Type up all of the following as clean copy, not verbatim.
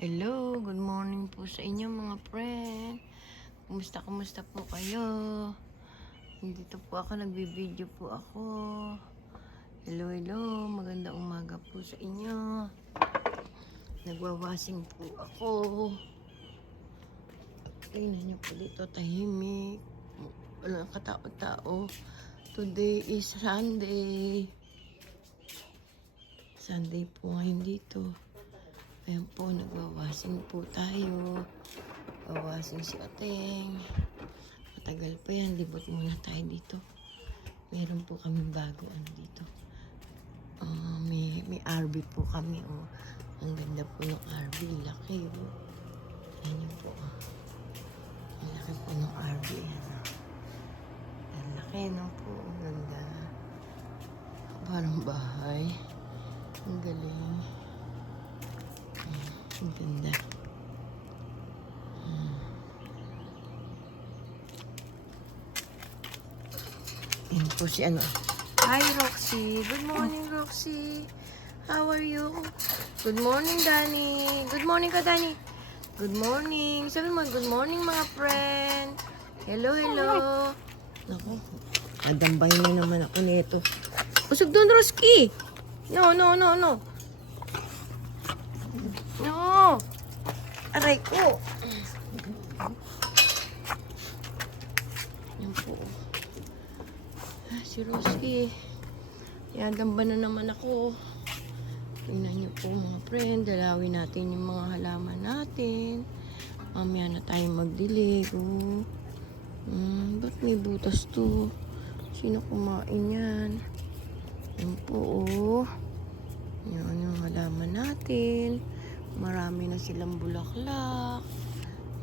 Hello, good morning po sa inyo mga friend. Kumusta po kayo? Dito po ako, nagbibideo po ako. Hello, magandang umaga po sa inyo. Nagwawasing po ako. Tingnan nyo po dito, tahimik. Walang katao-tao. Today is Sunday. Sunday po ngayon dito. Ayan po, nagwawasing po tayo. Wawasing si Ateng. Matagal pa yan, libot muna tayo dito. Meron po kami bago dito. May RV po kami. Ang ganda po ng RV. Laki. Ayan yun po. Ang laki po ng RV. Ang laki po. Ang ganda. Parang bahay. Ang galing. Ang ganda. Yan po si ano. Hi, Roxy. Good morning, Roxy. How are you? Good morning, Danny. Good morning ka, Danny. Good morning. Sabi mo, good morning, mga friend. Hello. Naku, adambahin na naman ako nito. Usog doon, Roski. No. No! Aray ko! Yan po. Si Rosie. Yadamba na naman ako. Tingnan niyo po mga friend. Dalawin natin yung mga halaman natin. Mamaya na tayo magdilig. Ba't may butas to? Sino kumain yan? Yan po Yan yung halaman natin. Marami na silang bulaklak.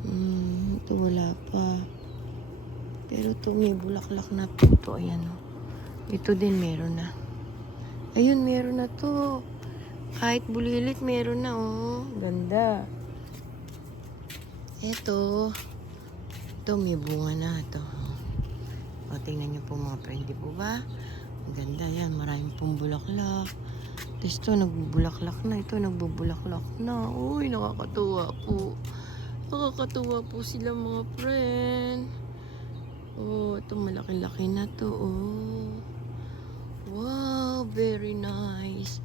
Ito wala pa. Pero ito may bulaklak na po ito. Ayan Ito din meron na. Ayun, meron na to. Kahit bulilit meron na Ganda. Ito may bunga na ito. Tingnan niyo po mga friend, di po ba? Ang ganda yan. Maraming pong bulaklak. Tapos ito, nagbubulaklak na. Ito, nagbubulaklak na. Uy, nakakatuwa po. Nakakatuwa po sila mga friend. Ito, malaki-laki na to. Wow, very nice.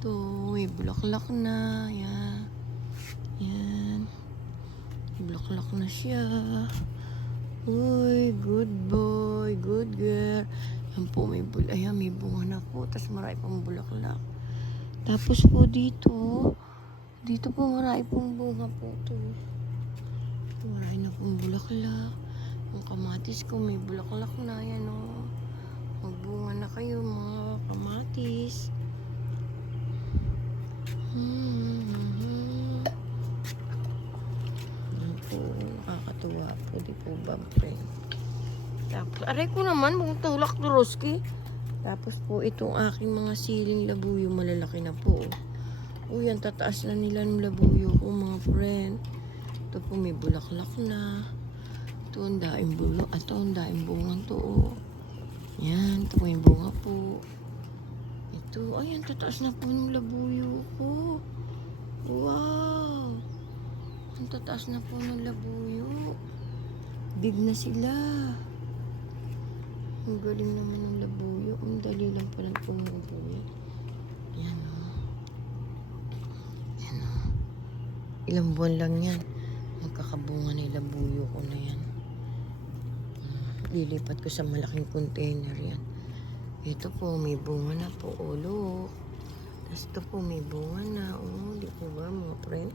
Ito, may bulaklak na. Yan. Bulaklak na siya. Uy, good boy, good girl. Yan po, may bunga na po. Tapos marami pang bulaklak. Tapos po dito po marami pong bunga po to. Marami na pong bulaklak. Ang kamatis ko may bulaklak na. Yan Magbunga na kayo mga kamatis. Yan po, nakakatuwa po. Di po ba, friend? Tapos, aray ko naman, mong tulak to, Roski. Tapos po, itong aking mga siling labuyo, malalaki na po. Yan, tataas na nila ng labuyo ko, mga friend. Ito po, may bulaklak na. Ito, ang daing bulok. Ito, ang daing bungang to, Yan, ito po yung bunga po. Ito, ayan, tataas na po ng labuyo ko. Wow! Ang tataas na po ng labuyo. Big na sila. Ang galing naman ng labuyo. Ang dali lang pa ng pumubuyo. Yan Ilang buwan lang yan. Magkakabunga na yung labuyo ko na yan. Lilipat ko sa malaking container yan. Ito po, may bunga na po. Look. Tapos ito po, may bunga na. Di po ba mga friend?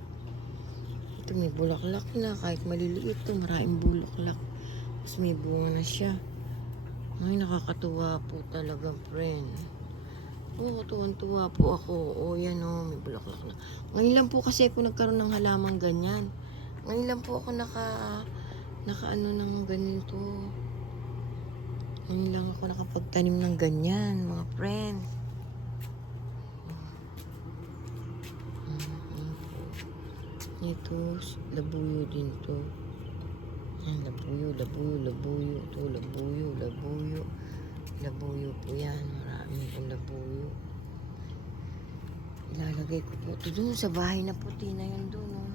Ito may bulaklak na. Kahit maliliit ito, maraming bulaklak. Tapos may bunga na siya. Ay, nakakatuwa po talaga, friend. Tuwan-tuwa po ako. Yan may bulaklak na. Ngayon lang po kasi ako nagkaroon ng halamang ganyan. Ngayon lang po ako naka ng ganito. Ngayon lang ako nakapagtanim ng ganyan, mga friend. Ito, labuyo din to. Yan, labuyo. Ito, labuyo. Labuyo po yan. Marami pong labuyo. Ilalagay ko po ito doon sa bahay na puti na yun doon.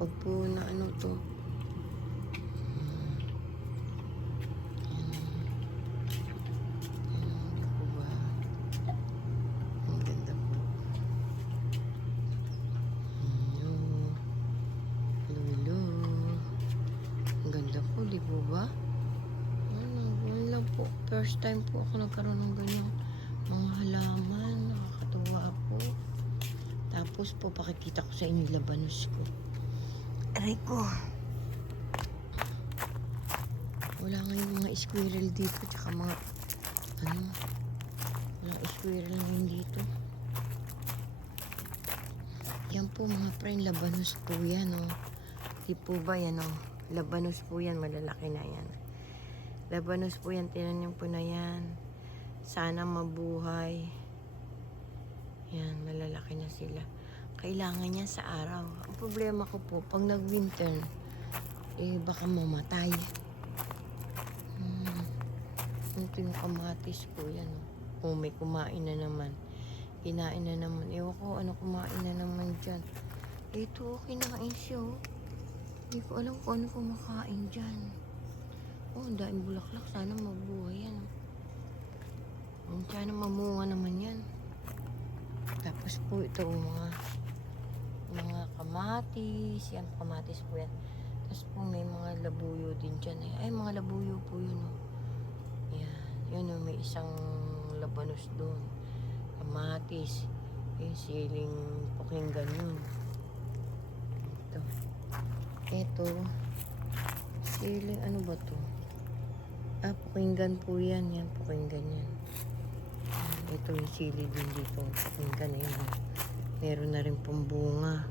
Pag po na ano to. Hindi ko ba? Ang ganda po. Hello, hello. Ang ganda po, di po ba? Ano lang po. First time po ako nagkaroon ng ganyan. Mga halaman. Nakakatuwa po. Tapos po, pakikita ko sa inyo yung labanos ko. Aray ko. Wala ngayon mga squirrel dito. Tsaka mga, walang squirrel ngayon dito. Yan po mga friend, labanos po yan, oh. Di po ba yan, oh. Labanos po yan, malalaki na yan. Labanos po yan, tinanim po na yan. Sana mabuhay. Yan, malalaki na sila. Kailangan niya sa araw. Ang problema ko po, pag nag-winter, baka mamatay. Ito yung kamatis ko, yan, oh. May kumain na naman. Kinain na naman. Ewan ko, ano kumain na naman dyan. Ito, kinain siya, oh. Hindi ko alam kung ano kumakain dyan. Oh, ang daing bulaklak. Sana mabuhay yan, oh. Sana mamunga naman yan. Tapos po ito, mga kamatis. Yan, kamatis po yan. Tapos po may mga labuyo din dyan, eh. Ay, mga labuyo po yun, oh. Yan. Yun, oh, may isang labanos doon. Kamatis. Yung siling pukinggan yun. Ito. Siling, ano ba to? Pukinggan po yan. Yan, pukinggan yan. Ito yung sili din dito. Pukinggan na yun. Meron na rin pong bunga.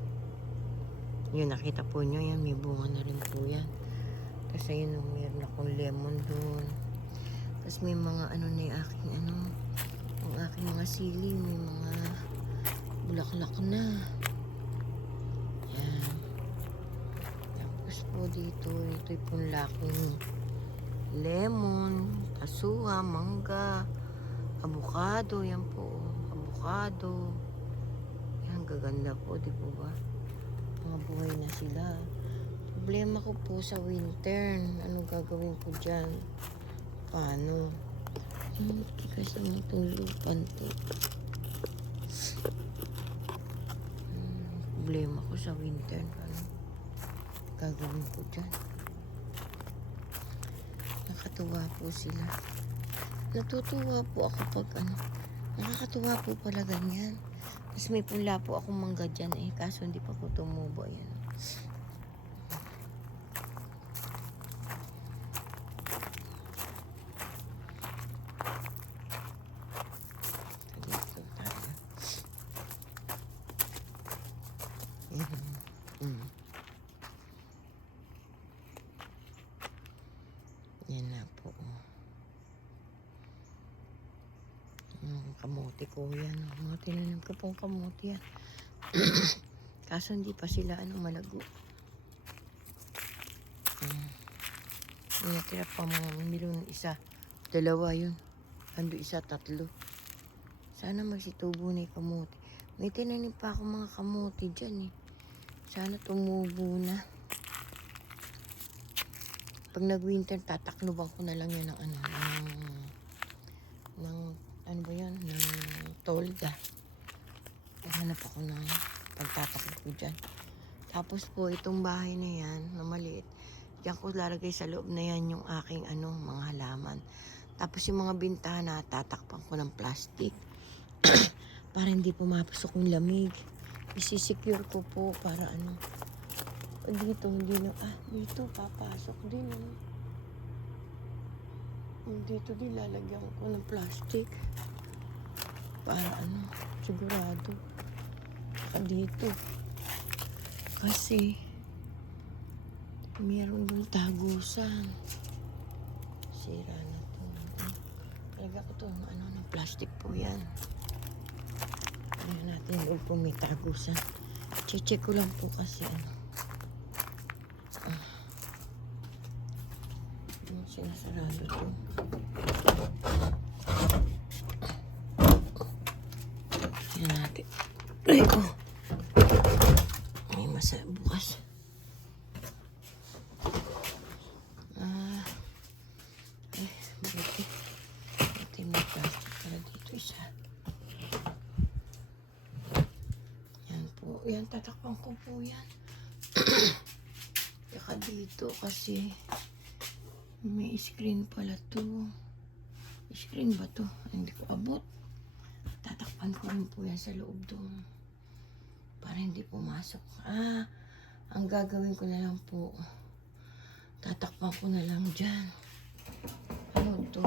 Yun, nakita po nyo yan. May bunga na rin po yan. Tapos ayun, meron akong lemon doon. Tapos may mga ano na yung aking ang aking mga sili, may mga bulaklak na. Yan. Tapos po dito, ito yung laking lemon, kasuha, mangga, avocado, yan po, avocado. Yan, gaganda po, di po ba? Mga buhay na sila. Problema ko po sa winter, ano gagawin ko dyan? Paano? Kasi itong lupan to. Problema ko sa winter. Ano gagawin ko dyan? Nakatuwa po sila. Natutuwa po ako pag nakakatuwa po pala ganyan. Tapos may pula po akong mangga dyan, eh. Kaso hindi pa po tumubo. Ayan. Yan na po. Yung kamote ko yan. Mga tinanim ko pong kamote yan. Kaso hindi pa sila malago. Yung natira pa mga milyon, isa. Dalawa yun. Ando isa, tatlo. Sana magsitubo na yung kamote. May tinanim pa ako mga kamote dyan, eh. Sana tumubo na. Pag nag-winter, tatakloban ko na lang yan ng ano ba yan? Ng tolda. Hanap ako ng pagtataklo ko dyan. Tapos po, itong bahay na yan, na maliit, diyan ko lalagay sa loob na yan yung aking mga halaman. Tapos yung mga bintahan na tatakpan ko ng plastic. Para hindi pumapasok yung lamig. Isisecure ko po para dito hindi na, dito papasok din, dito din lalagyan ko ng plastic para sigurado dito kasi meron dong tagusan. Sira na to. Talaga ko to ng plastic po yan. Ayan natin doon po may tagusan. Check ko lang po kasi sinasarado to. Yan natin. Ay ko. May bukas. tatakpan ko po yan. Saka dito kasi may screen pala to. Screen ba to? Hindi ko abot. Tatakpan ko rin po yan sa loob doon. Para hindi pumasok. Ang gagawin ko na lang po, tatakpan ko na lang dyan. Ano to?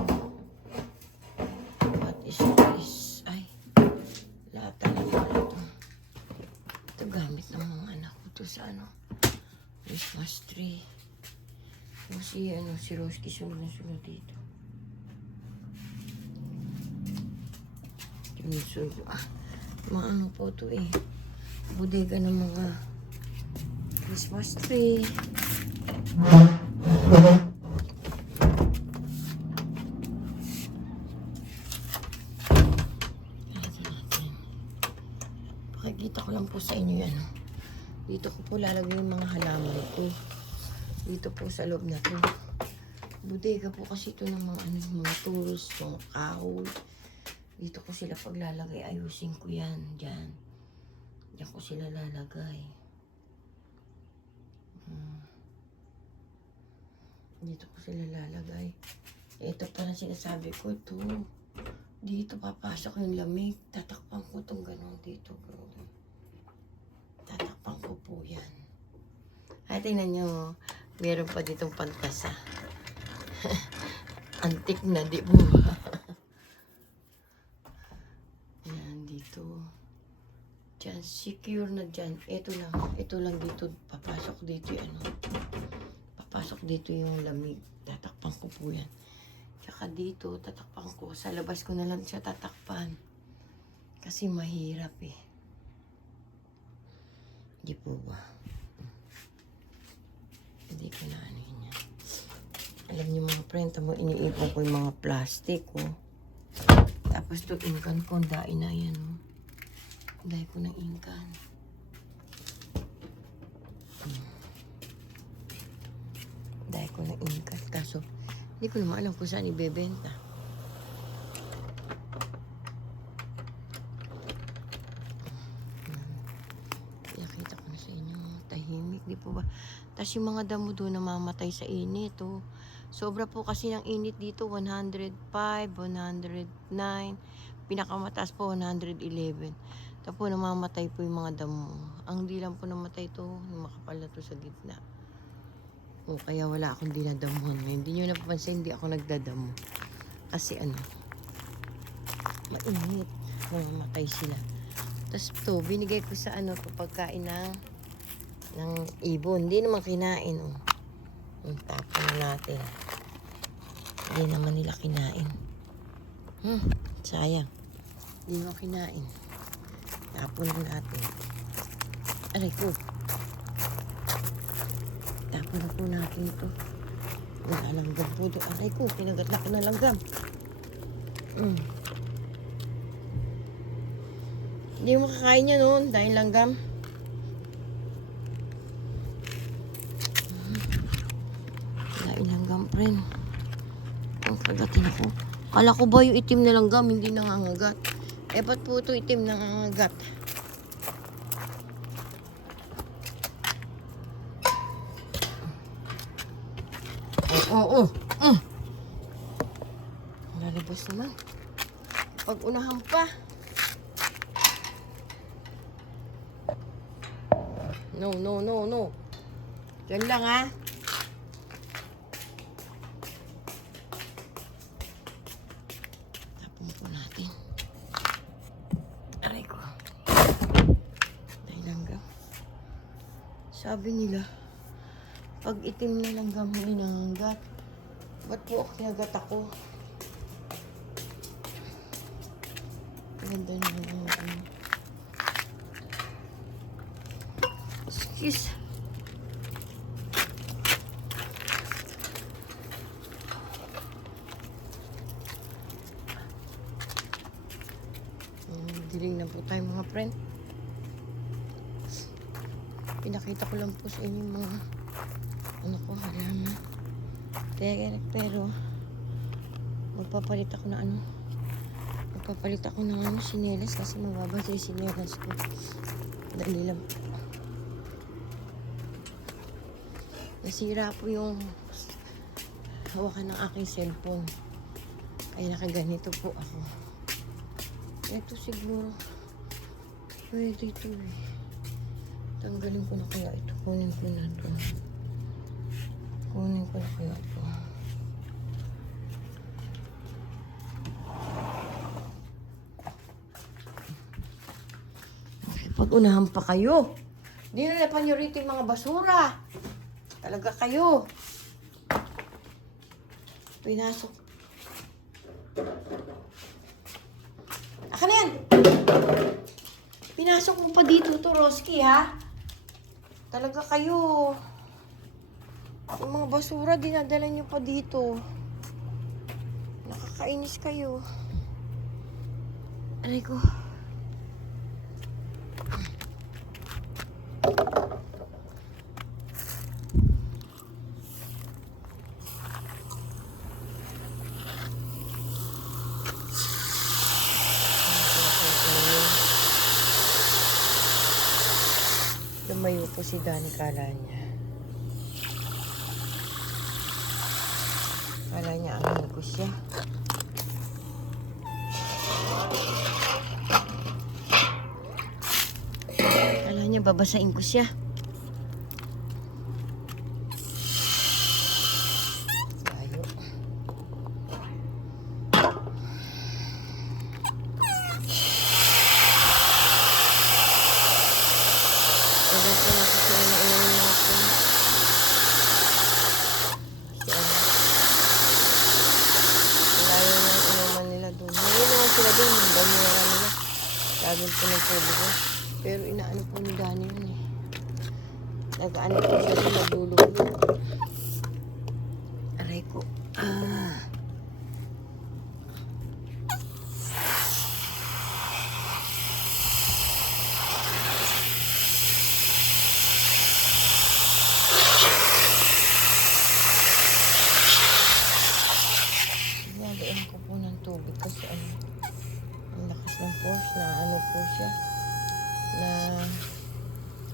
What is this? Ay, lata na pala to. Ito gamit ng mga anak ko to sa ano, Christmas tree. Si Roski sunod na sunod dito. Sunod. Mga ano po to eh. Bodega ng mga Christmas tree. Pakikita ko lang po sa inyo yan. Dito ko po lalagay yung mga halaman ko. Dito po sa loob na to. Bodega po kasi ito ng mga mga tools, mga kahoy. Dito ko sila paglalagay. Ayusin ko yan. Diyan. Diyan ko sila lalagay. Dito ko sila lalagay. Ito pala sinasabi ko ito. Dito papasok yung lamig. Tatakpan ko itong gano'n dito. Tatakpan ko po yan. Ay, tingnan nyo. Meron pa ditong pantasa. Antik na, di po ba? Yan, dito. Diyan, secure na dyan. Ito lang dito. Papasok dito yung papasok dito yung lamig. Tatakpan ko po yan. Tsaka dito, tatakpan ko. Sa labas ko na lang siya tatakpan. Kasi mahirap eh. Di po ba? Hindi ko na ano yun yan. Alam niyo mga friend, mo iniipon ko yung mga plastic, oh. Tapos to inkan ko, dain na yan, oh. Dahil ko ng inkan. Dahil ko ng inkan. Kaso, hindi ko naman alam kung saan ibebenta. Nakita ko na sa inyo, tahimik, di po ba? Tapos yung mga damo doon namamatay sa init, oh. Sobra po kasi ng init dito, 105, 109. Pinakamataas po, 111. Tapos namamatay po yung mga damo. Ang di lang po namatay to, yung makapal na to sa gitna. O kaya wala akong dinadamuhan. Hindi nyo napapansin, hindi ako nagdadamo. Kasi mainit. Namamatay sila. Tapos to, binigay ko sa pagkain ng ibon. Hindi naman kinain, oh. Tapon na natin. Hindi naman nila kinain. Sayang. Hindi naman kinain. Tapon na natin. Aray ko. Tapon na po natin ito. Langgam po doon. Aray ko, pinagatla ko na langgam. Hindi mo makakain niya noon dahil langgam. Langgam, friend. Ang kagatin ako. Kala ko ba yung itim na langgam hindi nangangagat? Ba't po ito itim nangangagat? Oo. Lalabas naman. Pag unahan pa. No. Yan lang, ha. Tapon po natin. Aray ko. Dahil langgam. Sabi nila, pag itim na langgam hindi nangangagat. Ba't po kinagat ako? Ganda naman. Excuse. Diling na po tayo mga friend. Pinakita ko lang po sa inyo mga halaman. Pero magpapalit ako ng sinelas kasi mababa yung sinelas ko. Dali lang. Nasira po yung hawakan ng aking cellphone. Ay nakaganito po ako. Ito siguro. Pwede ito eh. Tanggalin ko na kaya ito. Kunin ko na ito. Kunin ko na kaya ito. Pag-unahan pa kayo. Di na napan nyo rito yung mga basura. Talaga kayo. Pinasok. Aka na yan. Pinasok mo pa dito to, Roski, ha? Talaga kayo. Yung mga basura, dinadala nyo pa dito. Nakakainis kayo. Aray ko. Lumayo po si Dani, kala niya. Kala niya ang ko siya. Kala niya babasain ko siya. Layo. Ewan ko na kasi na inumin natin. Layo ng inuman nila doon. May inuman sila doon. Banyera nila. Laging po ng tubig ko. Pero inaano po ni Dani yun eh. Nag-ano po siya doon. Naglululo. Aray ko. Nalian ko po ng tubig kasi ang lakas ng force na ano po siya na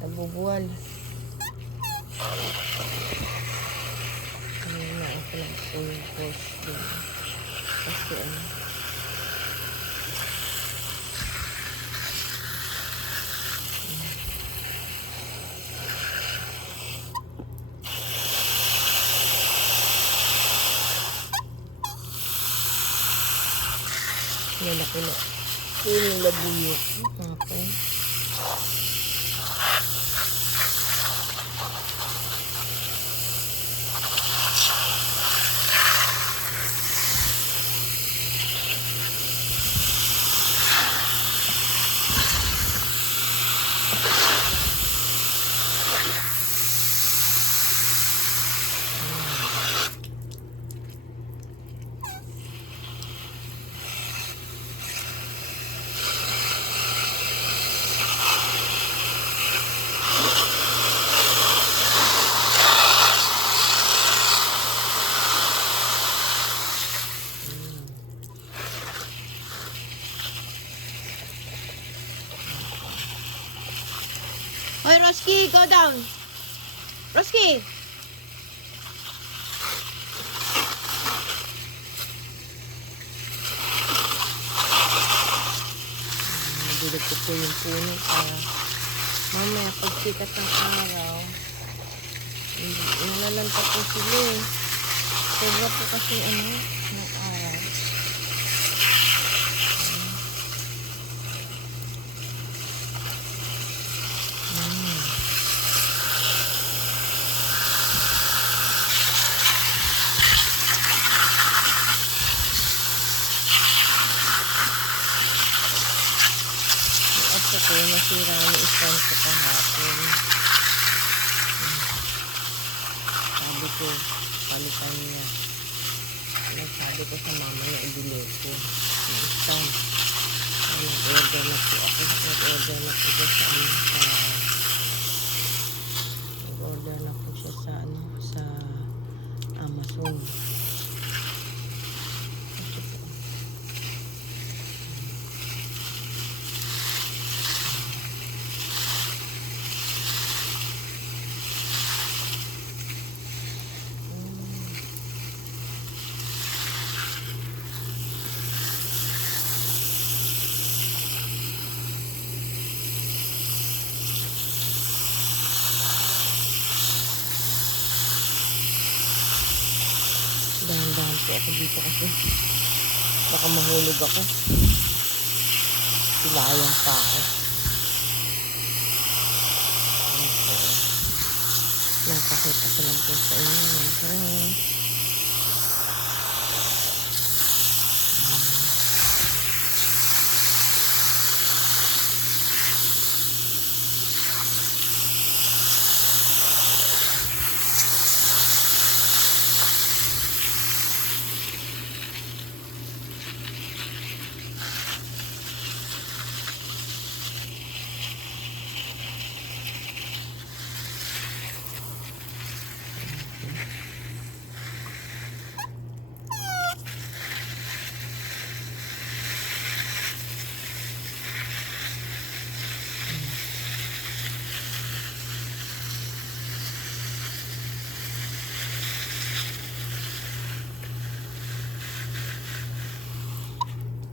nabubuwal. Ano na ako lang po yung force din. Kasi ano. Lalaki na. Yun yung labuyot. Okay. Hoy, Roski, go down. Roski! Nadulag ko po yung puno para mamaya pagsikat ng araw, nalalanta po sila eh. Sobra po kasi ano, ng araw. Ako, nasira ni isang ko kahapon. Sabi ko, palitan niya. Sabi ko sa mama niya, ibili ko. Yung isang. Nag-order na po ako. Nag-order na po siya sa ano, nag-order na po siya sa ano, sa Amazon. po ako dito kasi baka mahulog ako. Silayan pa ako. Ayan po. Napakita ko lang po sa inyo mga friends.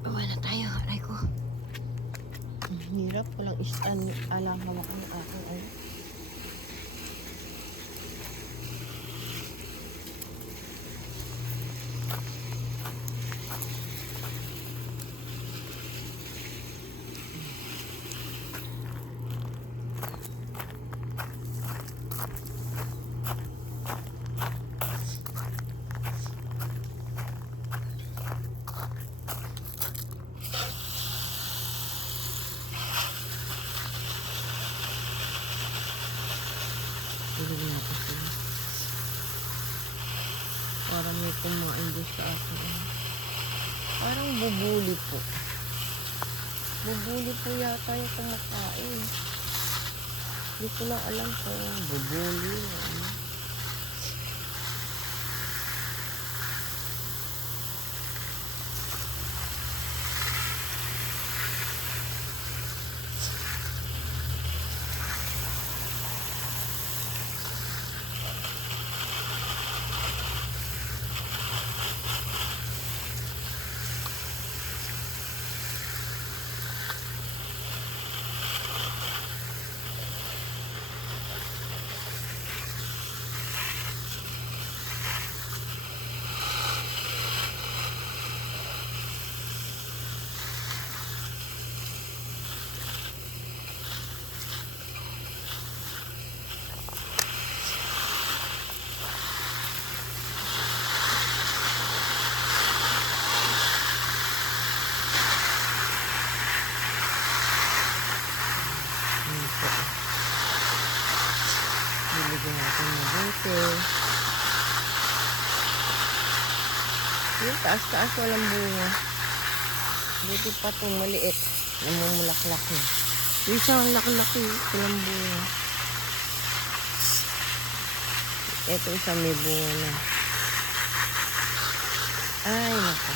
Bawa na tayo, aray ko. Hirap, walang istan. Alang hawakan ng aking ay. Tulog na ako sila. Parang may kumain doon sa akin. Parang bubuli po. Bubuli po yata yung kumakain. Hindi ko lang alam kung bubuli o ano. Biligyan natin mabuti. Yung taas-taas walang bunga. Buti pa itong maliit. Namumulaklak na. Yung isang laki-laki, walang bunga. Ito isa may bunga na. Ay, nako.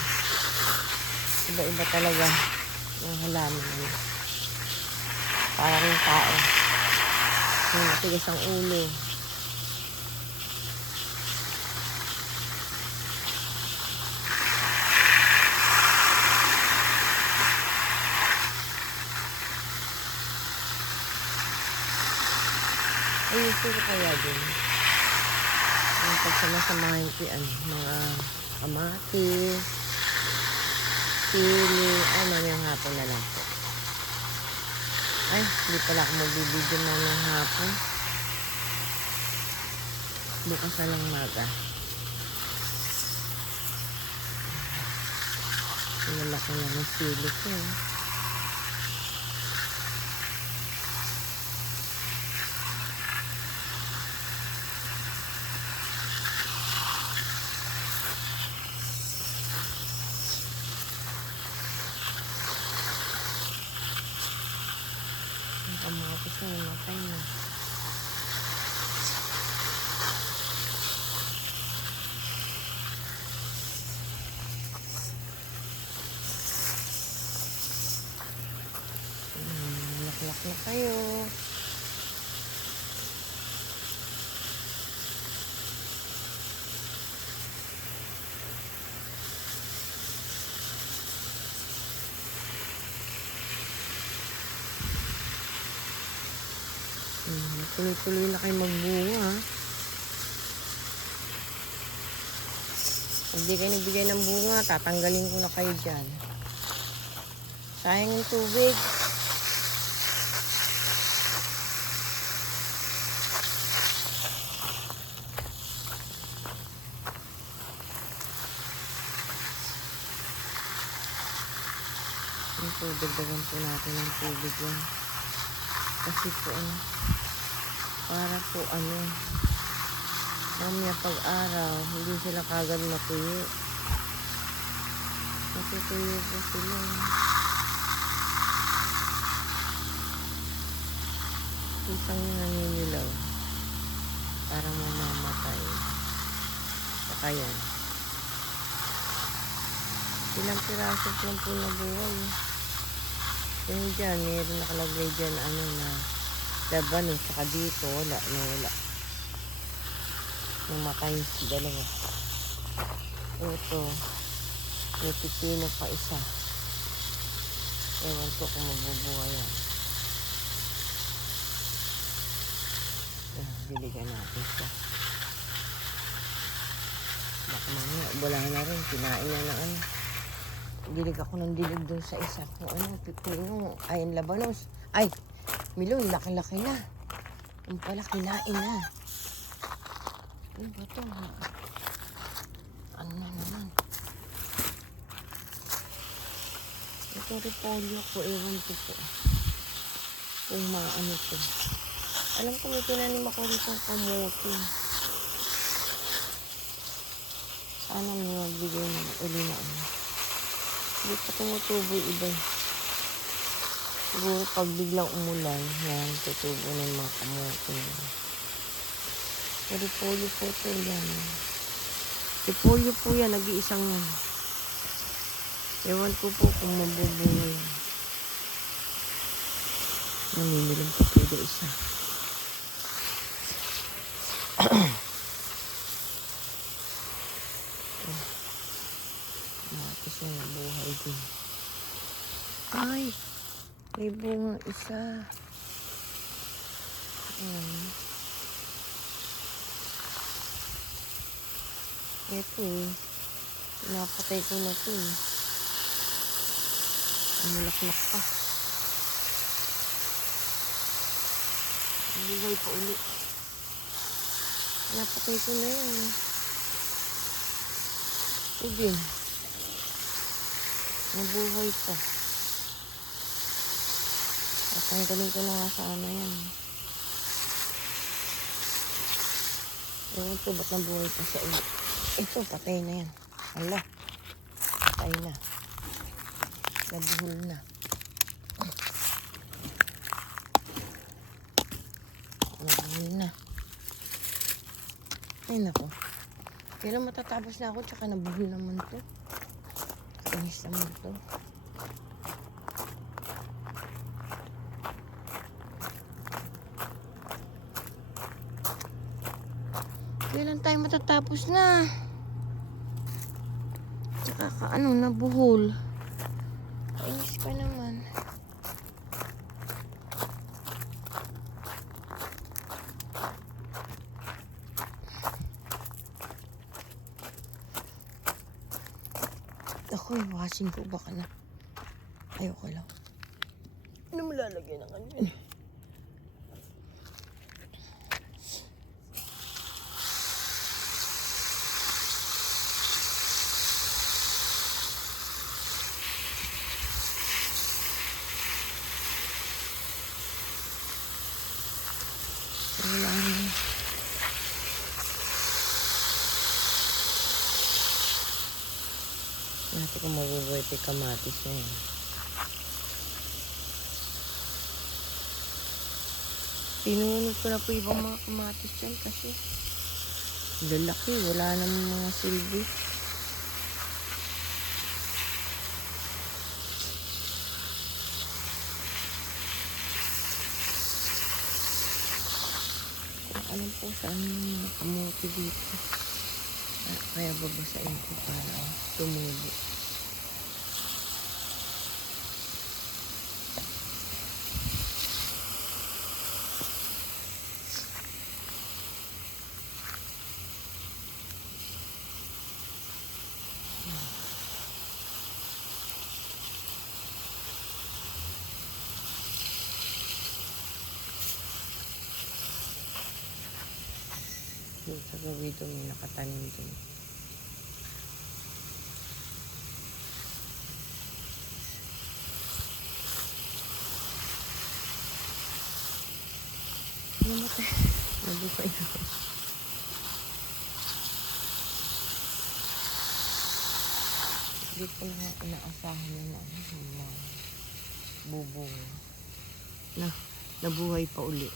Iba-iba talaga yung halaman na. Parang yung tao. Yung matigas ang ulo. Ayusin ko kaya din. Yung pagsama-samahin ko yan, mga kamatis, sili, ay mamayang hapon na lang po. Ay, hindi pala ako magbibidyo mamayang hapon. Bukas na lang maga. Sinalaki na ng sili ko. Kamatis na namatay na. Laklak na kayo. Tuloy-tuloy na kayo magbunga. Hindi kayo nagbigay ng bunga, tatanggalin ko na kayo dyan. Sayang yung tubig. Ito, dagdagan po natin ng tubig yan. Kasi po para po mamaya pag-araw, hindi sila kagad matuyo. Matutuyo po sila. Isang naninilaw. Parang mamamatay. Saka yan. Ilang piraso lang po nabuhay. Yung dyan, mayroon nakalagay dyan na laban. Saka dito, wala. Namatay si dalawa. Ito, may pipino pa isa. Ewan ko kung mabubuhay yan. Diligan natin siya. Baka mamaya, wala na rin. Kinain na dilig ako ng dilig doon sa isa. Kung pipino. Ay, ang labanos. Ay, Milon, laki-laki na. Yung pala, kinain na. Ano ba ito? Ano na naman? Ito repolyo ko. Ewan ko po. Kung maano ito. Alam ko may tinanim ako rito ng kamote. Sana may magbigay ng uli na Hindi pa tumutubo iba. Siguro pag biglang umulan, yan, tutubo na yung mga kamote. Repolyo po ito yan. Repolyo po yan, nag-iisang yan. Ewan ko po kung mabubuhay. Namimilang po pwede isa. Matis na nabuhay din. Ay! May bunga isa. Ito napatay ko na ito Mulaklak pa. Buhay pa ulit. Napatay ko na yun. Ito din. Nabuhay pa. Tatanggalin ko na nga sa yan. Ewan ito, ba't nabuhay pa sa ulit? Ito, patay na yan. Hala. Patay na. Nabuhol na. Nabuhol na. Ay, nako. Kailan matatapos na ako, tsaka nabuhol naman to. Kanis naman to. Kailan tayo matatapos na? Tsaka nabuhol. Kainis pa naman. Ako, washing ko baka na. Ayoko lang. Ano mo lalagyan ng ganyan? Wala na. Natin kung mabubuhay ito kamatis na yan. Pinunod ko na po ibang mga kamatis dyan kasi lalaki, wala naman mga silbi. Alam po saan yung mga kamote dito. Kaya babasain ko para tumubo. Doon sa gawin doon, may nakatanim doon. Namatay. Nabukay na. Hindi ko na nga inaasahan na mga bubong na nabuhay pa uli.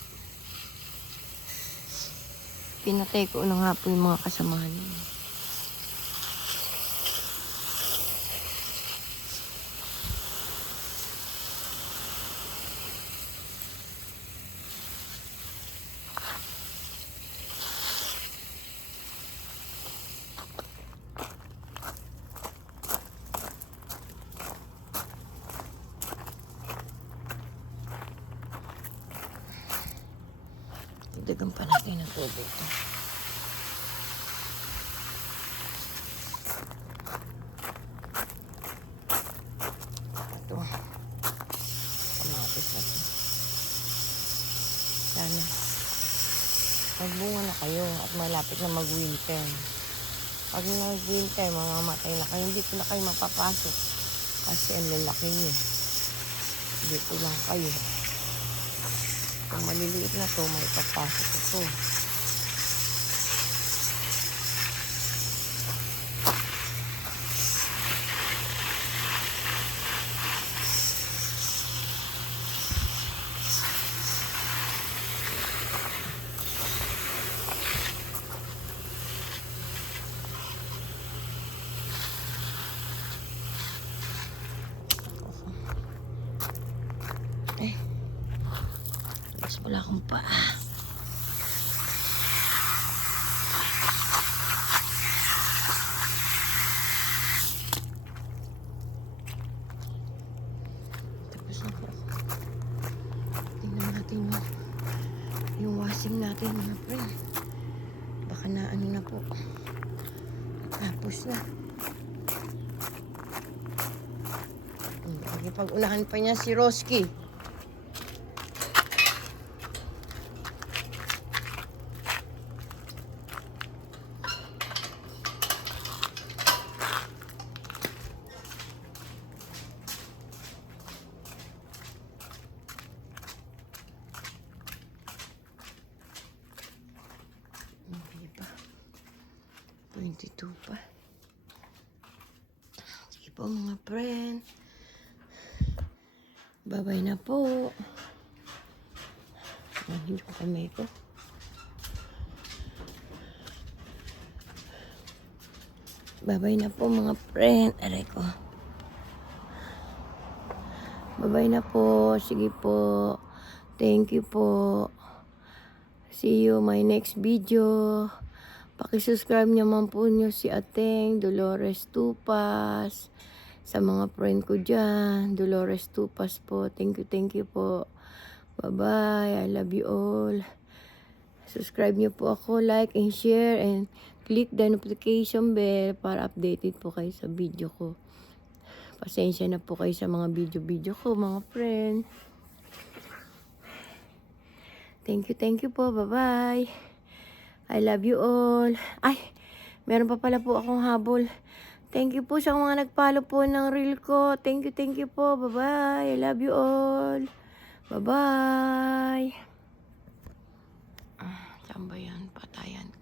Pinatay ko na nga po yung mga kasamahan niya. Dagan pa natin ang tubig. Ito. Kamatis na ito. Sana. Magbunga na kayo at malapit na mag-winter. Pag nag-winter, mamamatay na kayo. Hindi po na kayo mapapasok. Kasi ang lalaki niyo. Dito lang kayo. Kung maliliit na to, may papasok ito. Mas wala akong paa. Tapos na po ako. Tingnan natin yung washing natin, mga friend. Baka na ano na po. Tapos na. Pag-unahan pa niya si Roski. Hindi pa. 22 pa. Sige po mga friend. Bye-bye na po. Hindi ko kamay ko. Bye-bye na po mga friend. Aray ko. Bye-bye na po. Sige po. Thank you po. See you my next video. Pakisubscribe naman po nyo si Ateng Dolores Tupas. Sa mga friend ko dyan, Dolores Tupas po. Thank you po. Bye-bye. I love you all. Subscribe nyo po ako, like and share, and click the notification bell para updated po kayo sa video ko. Pasensya na po kayo sa mga video ko, mga friend. Thank you po. Bye-bye. I love you all. Ay, meron pa pala po akong habol. Thank you po sa mga nagpalo po ng reel ko. Thank you po. Bye-bye. I love you all. Bye-bye. Saan ba yan? Patayan.